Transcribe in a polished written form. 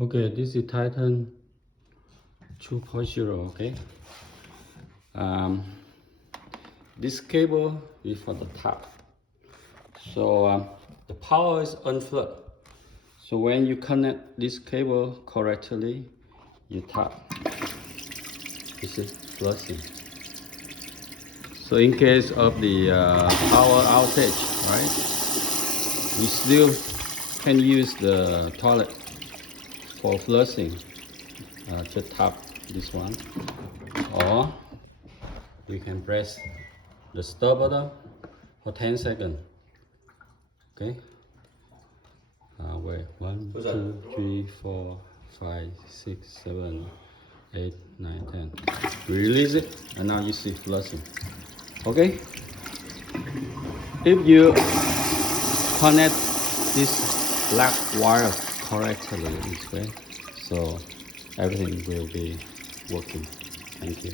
Okay, this is Titan 2.0. Okay, this cable is for the top, so the power is unplugged. So when you connect this cable correctly, you tap. You see, flushing. So in case of the power outage, right, we still can use the toilet for flushing. Just tap this one, or we can press the stop button for 10 seconds. Okay. Wait, 1, 2, 3, 4, 5, 6, 7, 8, 9, 10. We release it, and now you see flushing. Okay. If you connect this black wire correctly this way, so everything will be working. Thank you.